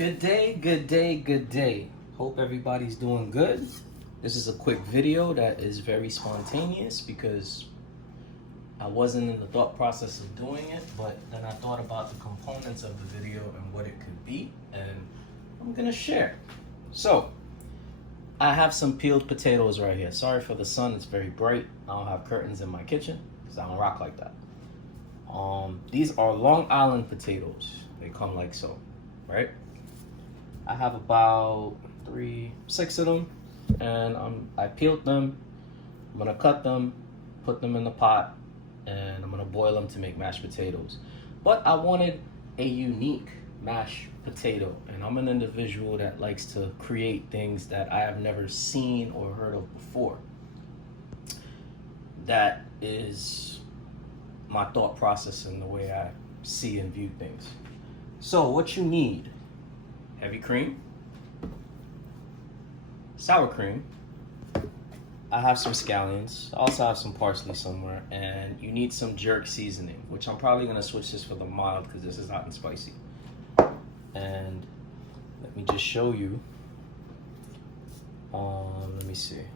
Good day, good day, good day. Hope everybody's doing good. This is a quick video that is very spontaneous because I wasn't in the thought process of doing it, but then I thought about the components of the video and what it could be, and I'm gonna share. So, I have some peeled potatoes right here. Sorry for the sun, it's very bright. I don't have curtains in my kitchen because I don't rock like that. These are Long Island potatoes. They come like so, right? I have about 6 of them, and I peeled them. I'm gonna cut them, put them in the pot, and I'm gonna boil them to make mashed potatoes. But I wanted a unique mashed potato, and I'm an individual that likes to create things that I have never seen or heard of before. That is my thought process and the way I see and view things. So what you need: heavy cream, sour cream. I have some scallions. I also have some parsley somewhere, and you need some jerk seasoning, which I'm probably gonna switch this for the mild because this is hot and spicy. And let me just show you. Let me see.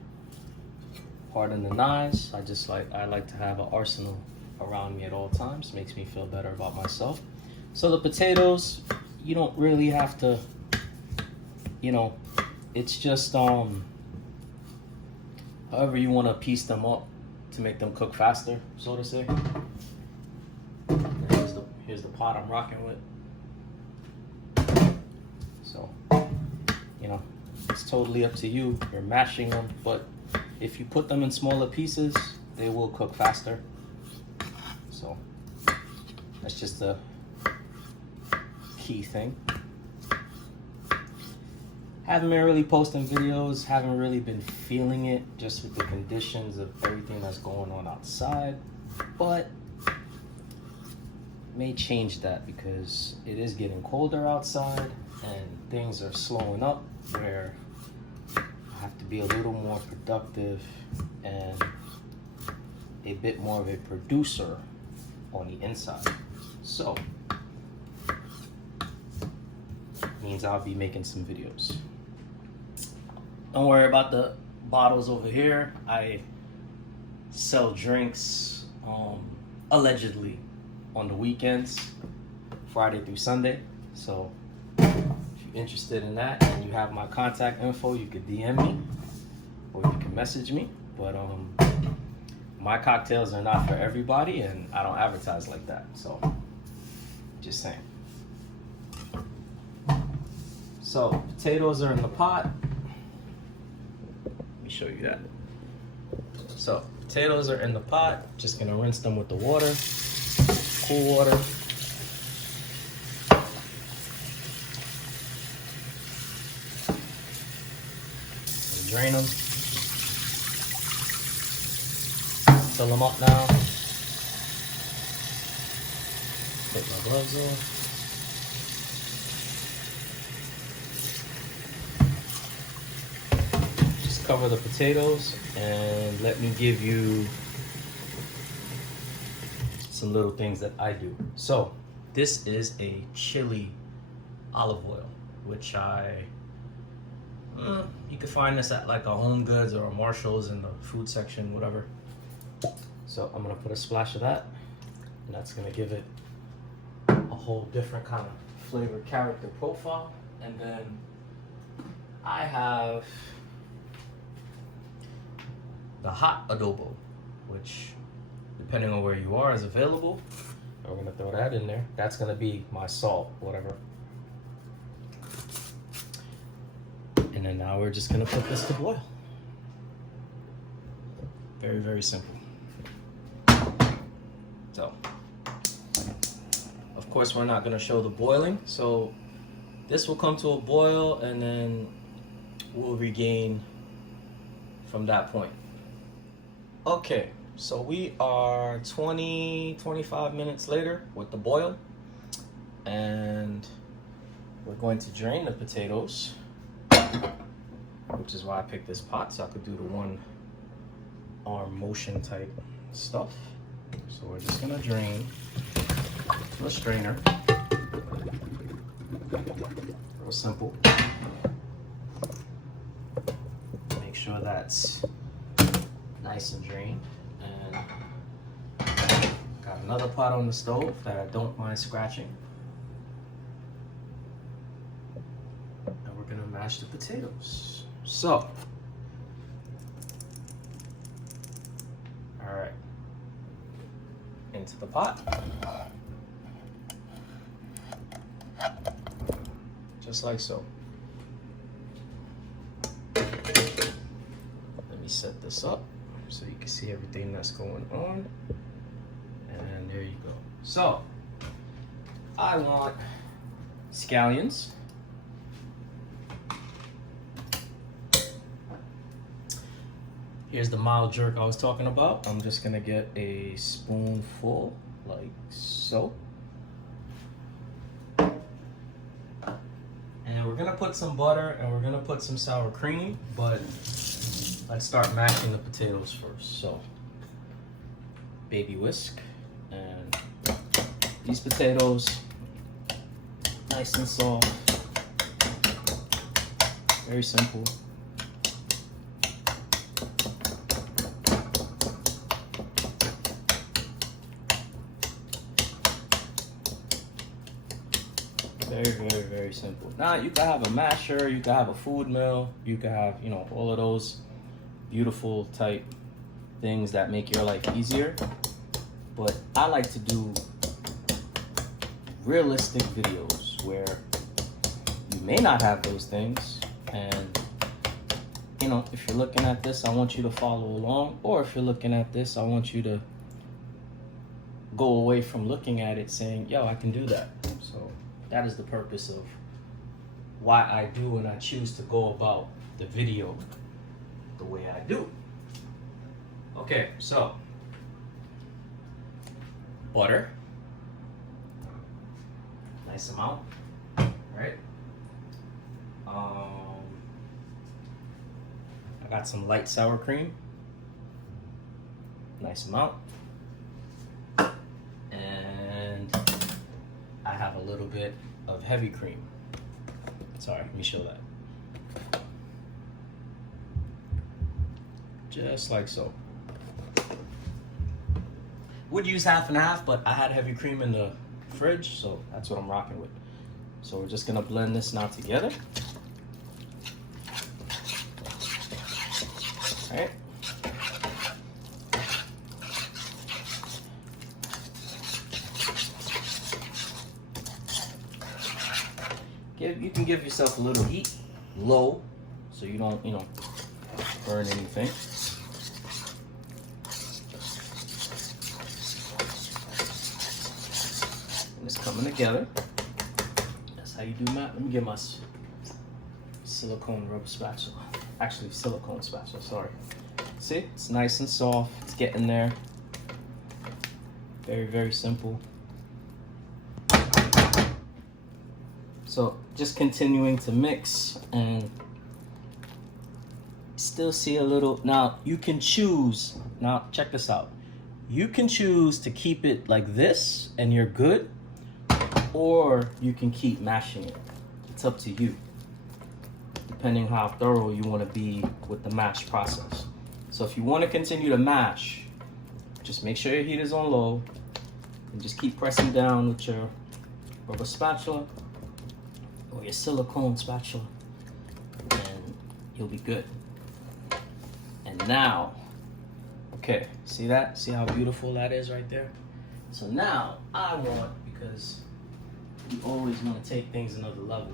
Pardon the knives. I like to have an arsenal around me at all times. Makes me feel better about myself. So the potatoes, you don't really have to, it's just however you want to piece them up to make them cook faster, so to say. And here's the pot I'm rocking with. So, it's totally up to you. You're mashing them, but if you put them in smaller pieces, they will cook faster. So that's just a key thing. Haven't been really posting videos, haven't really been feeling it just with the conditions of everything that's going on outside, but may change that because it is getting colder outside and things are slowing up where I have to be a little more productive and a bit more of a producer on the inside. So means I'll be making some videos. Don't worry about the bottles over here. I sell drinks allegedly on the weekends, Friday through Sunday. So if you're interested in that and you have my contact info, you could DM me or you can message me. But my cocktails are not for everybody and I don't advertise like that. So just saying. So potatoes are in the pot. Let me show you that. So potatoes are in the pot. Just gonna rinse them with the water, cool water. And drain them. Fill them up now. Take my gloves off. Cover the potatoes and let me give you some little things that I do. So this is a chili olive oil, which you can find this at like a Home Goods or a Marshall's in the food section, whatever. So I'm gonna put a splash of that, and that's gonna give it a whole different kind of flavor character profile. And then I have the hot adobo, which depending on where you are is available. I'm gonna throw that in there. That's gonna be my salt, whatever. And then now we're just gonna put this to boil. Very, very simple. So, of course we're not gonna show the boiling. So this will come to a boil and then we'll regain from that point. Okay, so we are 25 minutes later with the boil, and we're going to drain the potatoes, which is why I picked this pot so I could do the one arm motion type stuff. So we're just gonna drain to a strainer. simple. Make sure that's nice and drained. And got another pot on the stove that I don't mind scratching. And we're gonna mash the potatoes. So, all right, into the pot. Just like so. Let me set this up so you can see everything that's going on. And there you go. So, I want scallions. Here's the mild jerk I was talking about. I'm just gonna get a spoonful, like so. And we're gonna put some butter and we're gonna put some sour cream, but let's start mashing the potatoes first. So, baby whisk, and these potatoes, nice and soft, very simple. Very, very, very simple. Now, you can have a masher, you can have a food mill, you can have, you know, all of those beautiful type things that make your life easier. But I like to do realistic videos where you may not have those things. And, you know, if you're looking at this, I want you to follow along. Or if you're looking at this, I want you to go away from looking at it saying, yo, I can do that. So that is the purpose of why I do and I choose to go about the video the way I do. Okay, so butter, nice amount, right? I got some light sour cream, nice amount, and I have a little bit of heavy cream. Sorry, let me show that. Just like so. Would use half and half, but I had heavy cream in the fridge, so that's what I'm rocking with. So we're just gonna blend this now together. All right. You can give yourself a little heat, low, so you don't, you know, burn anything. And it's coming together. That's how you do that. Let me get my silicone rubber spatula. Actually, silicone spatula, sorry. See, it's nice and soft. It's getting there. Very, very simple. So just continuing to mix and still see a little. Now you can choose, now check this out. You can choose to keep it like this and you're good, or you can keep mashing it. It's up to you, depending how thorough you want to be with the mash process. So if you want to continue to mash, just make sure your heat is on low and just keep pressing down with your rubber spatula or your silicone spatula, and you'll be good. And now, okay, see that? See how beautiful that is right there? So now I want, because you always want to take things another level.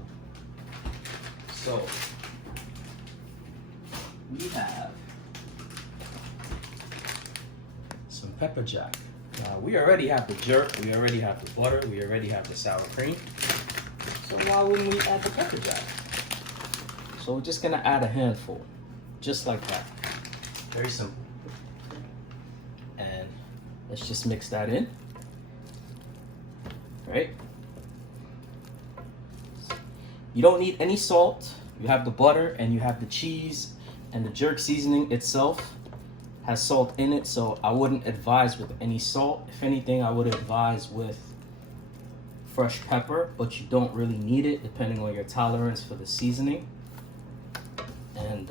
So we have some pepper jack. Now we already have the jerk, we already have the butter, we already have the sour cream. So why wouldn't we add the pepper jack? So we're just gonna add a handful, just like that. Very simple. And let's just mix that in, right? You don't need any salt. You have the butter and you have the cheese, and the jerk seasoning itself has salt in it, so I wouldn't advise with any salt. If anything, I would advise with fresh pepper, but you don't really need it depending on your tolerance for the seasoning. And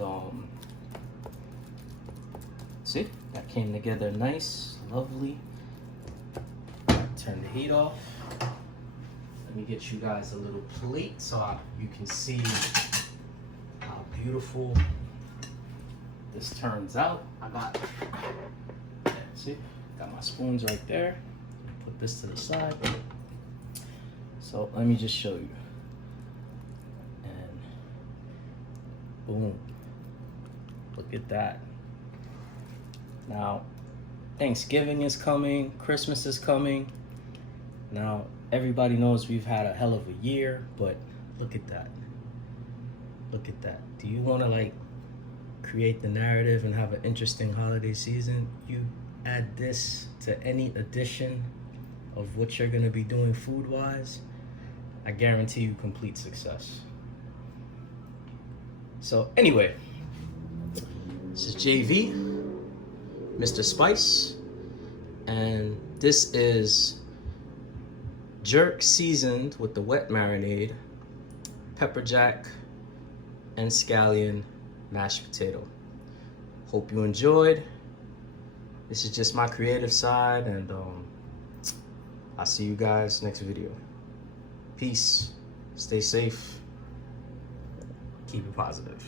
see, that came together nice, lovely. Turn the heat off. Let me get you guys a little plate so you can see how beautiful this turns out. See, got my spoons right there. Put this to the side. So let me just show you. And boom, look at that. Now, Thanksgiving is coming, Christmas is coming. Now, everybody knows we've had a hell of a year, but look at that. Look at that. Do you want to like create the narrative and have an interesting holiday season? You add this to any addition of what you're going to be doing food-wise, I guarantee you complete success. So anyway, this is JV, Mr. Spice, and this is jerk seasoned with the wet marinade, pepper jack, and scallion mashed potato. Hope you enjoyed. This is just my creative side, and I'll see you guys next video. Peace. Stay safe. Keep it positive.